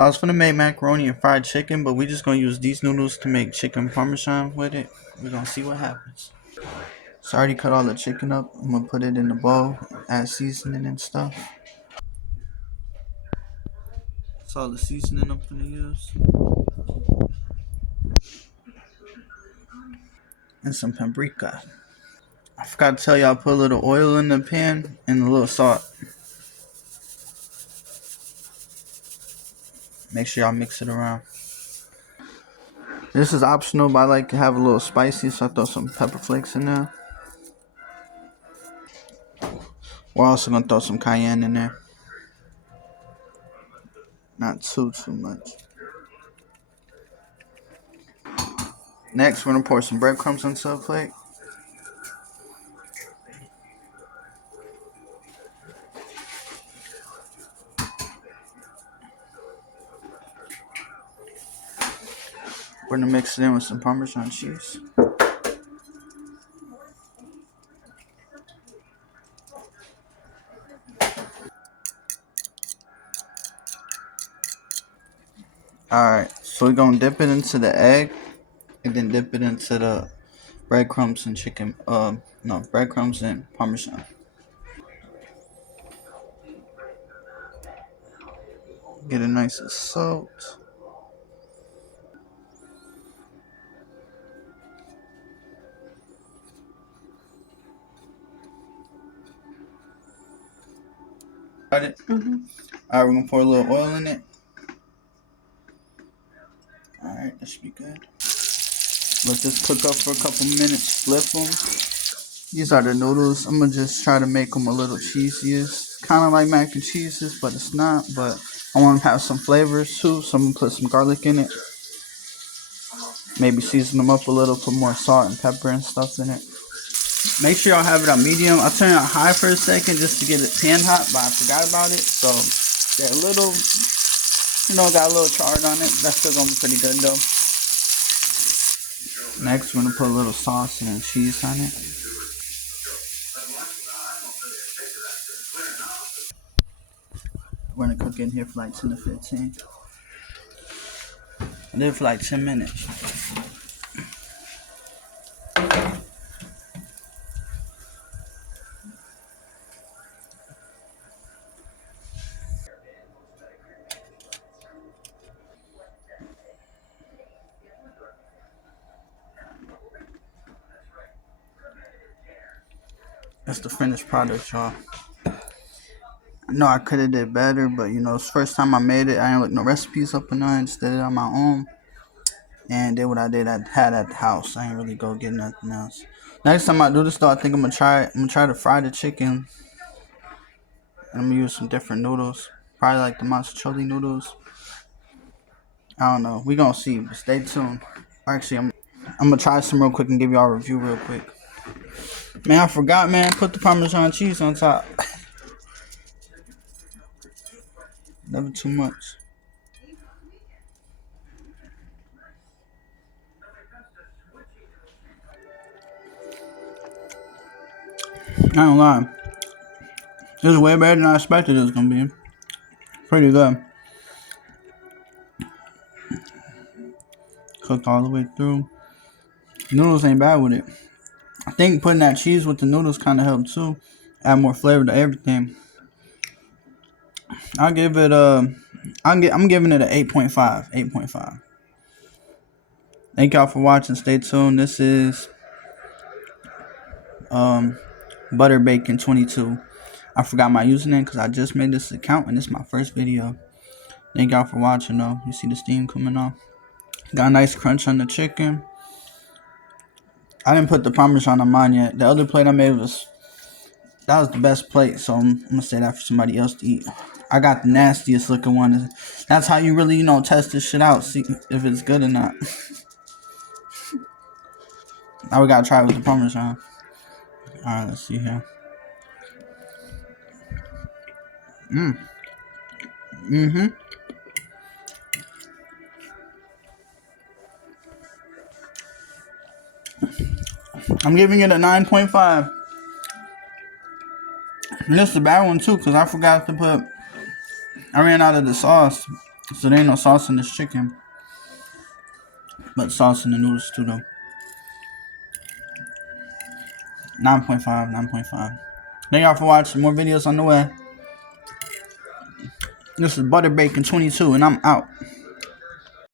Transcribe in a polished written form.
So I was gonna make macaroni and fried chicken, but we just gonna use these noodles to make chicken parmesan with it. We're gonna see what happens. So I already cut all the chicken up. I'm gonna put it in the bowl, add seasoning and stuff. That's all the seasoning I'm gonna use. And some paprika. I forgot to tell y'all, put a little oil in the pan and a little salt. Make sure y'all mix it around. This is optional, but I like to have a little spicy, so I throw some pepper flakes in there. We're also gonna throw some cayenne in there. Not too much. Next, we're gonna pour some breadcrumbs onto a plate. We're gonna mix it in with some Parmesan cheese. Alright, so we're gonna dip it into the egg and then dip it into the breadcrumbs and chicken. No, breadcrumbs and Parmesan. Get it nice and soaked. Got it? Mm-hmm. Alright, we're gonna pour a little oil in it. Alright, that should be good. Let this cook up for a couple minutes. Flip them. These are the noodles. I'm gonna just try to make them a little cheesier. Kind of like mac and cheeses, but it's not. But I want to have some flavors too, so I'm gonna put some garlic in it. Maybe season them up a little, put more salt and pepper and stuff in it. Make sure y'all have it on medium. I'll turn it on high for a second just to get it pan hot, but I forgot about it. So they're a little, got a little charred on it. That's still gonna be pretty good though. Next, we're gonna put a little sauce and cheese on it. We're gonna cook in here for like 10 to 15. I did it for like 10 minutes. That's the finished product, y'all. I know I could have did better, but it's the first time I made it. I didn't look no recipes up and I just did it on my own. And did what I did. I had at the house. I ain't really go get nothing else. Next time I do this though, I think I'm gonna try to fry the chicken. And I'm gonna use some different noodles. Probably like the mozzarella noodles. I don't know. We gonna see, but stay tuned. Actually, I'm gonna try some real quick and give y'all a review real quick. Man, I forgot, man. Put the Parmesan cheese on top. Never too much. I don't lie. This is way better than I expected it was gonna be. Pretty good. Cooked all the way through. Noodles ain't bad with it. I think putting that cheese with the noodles kind of helped too. Add more flavor to everything. I'll give it I'm giving it an 8.5. 8.5. Thank y'all for watching. Stay tuned. This is Butter Bacon 22. I forgot my username because I just made this account and this is my first video. Thank y'all for watching though. You see the steam coming off. Got a nice crunch on the chicken. I didn't put the Parmesan on mine yet. The other plate I made was the best plate, so I'm gonna say that for somebody else to eat. I got the nastiest looking one. That's how you really, test this shit out, see if it's good or not. Now we gotta try it with the Parmesan. Alright, let's see here. I'm giving it a 9.5. And this is a bad one too, because I forgot to I ran out of the sauce. So there ain't no sauce in this chicken, but sauce in the noodles too though. 9.5, 9.5. Thank y'all for watching. More videos on the way. This is Butter Bacon 22, and I'm out.